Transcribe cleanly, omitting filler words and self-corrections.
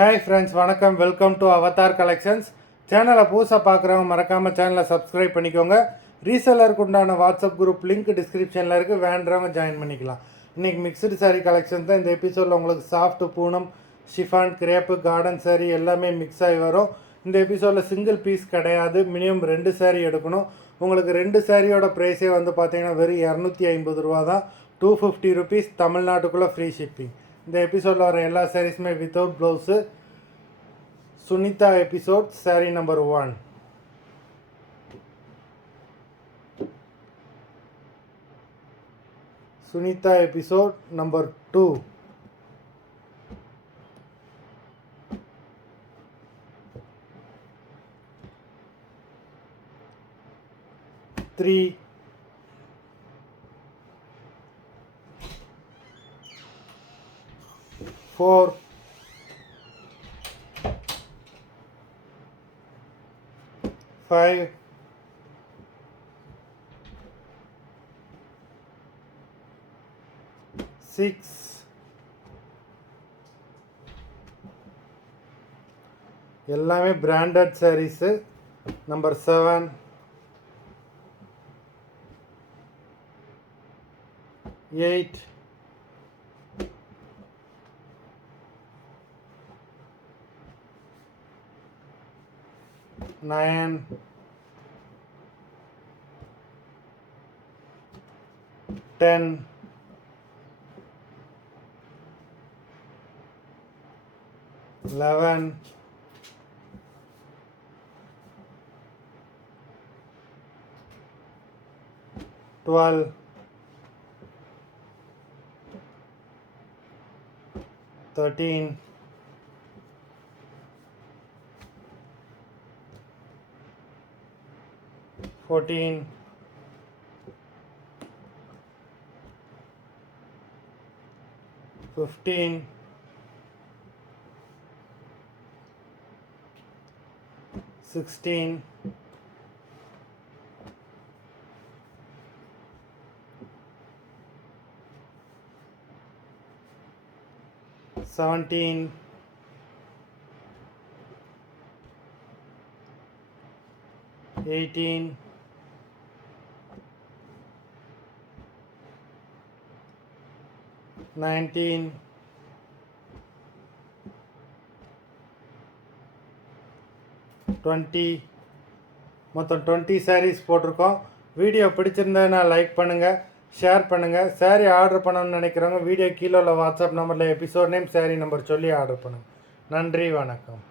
Hi friends, வணக்கம். Welcome to Avatar collections. சேனலை புதுசாக பார்க்குறவங்க மறக்காமல் சேனலை சப்ஸ்கிரைப் பண்ணிக்கோங்க. ரீசெல்லருக்கு உண்டான வாட்ஸ்அப் குரூப் லிங்க் டிஸ்கிரிப்ஷனில் இருக்குது, வேண்டுறவங்க ஜாயின் பண்ணிக்கலாம். இன்றைக்கி மிக்சடு சாரீ கலெக்ஷன்ஸ் தான் இந்த எபிசோடில். உங்களுக்கு சாஃப்ட் Poonam, chiffon, crepe, garden sari எல்லாமே மிக்ஸ் ஆகி வரும். இந்த எபிசோடில் சிங்கிள் பீஸ் கிடையாது, மினிமம் 2 சாரீ எடுக்கணும். உங்களுக்கு 2 சாரியோட ப்ரைஸே வந்து பார்த்தீங்கன்னா வெறும் 250 ரூபா தான். 250 ருபீஸ், தமிழ்நாட்டுக்குள்ளே ஃப்ரீ ஷிப்பிங். இந்த எபிசோடில் வர எல்லா சாரீஸுமே without blouse. Sunita episode sari number 1. Sunita episode number 2. Three, 4, 5, 6, எல்லாமே பிராண்டட் சாரீஸு. நம்பர் 7, 8, 9, 10, 11, 12, 13, 14, 15, 16, 17, 18, 19, 20. மொத்தம் 20 சாரீஸ் போட்டிருக்கோம். வீடியோ பிடிச்சிருந்ததுன்னா லைக் பண்ணுங்கள், ஷேர் பண்ணுங்கள். சாரீ ஆர்டர் பண்ணணும்னு நினைக்கிறவங்க வீடியோ கீழே உள்ள வாட்ஸ்அப் நம்பரில் எபிசோட் நேம், சாரீ நம்பர் சொல்லி ஆர்டர் பண்ணுங்கள். நன்றி, வணக்கம்.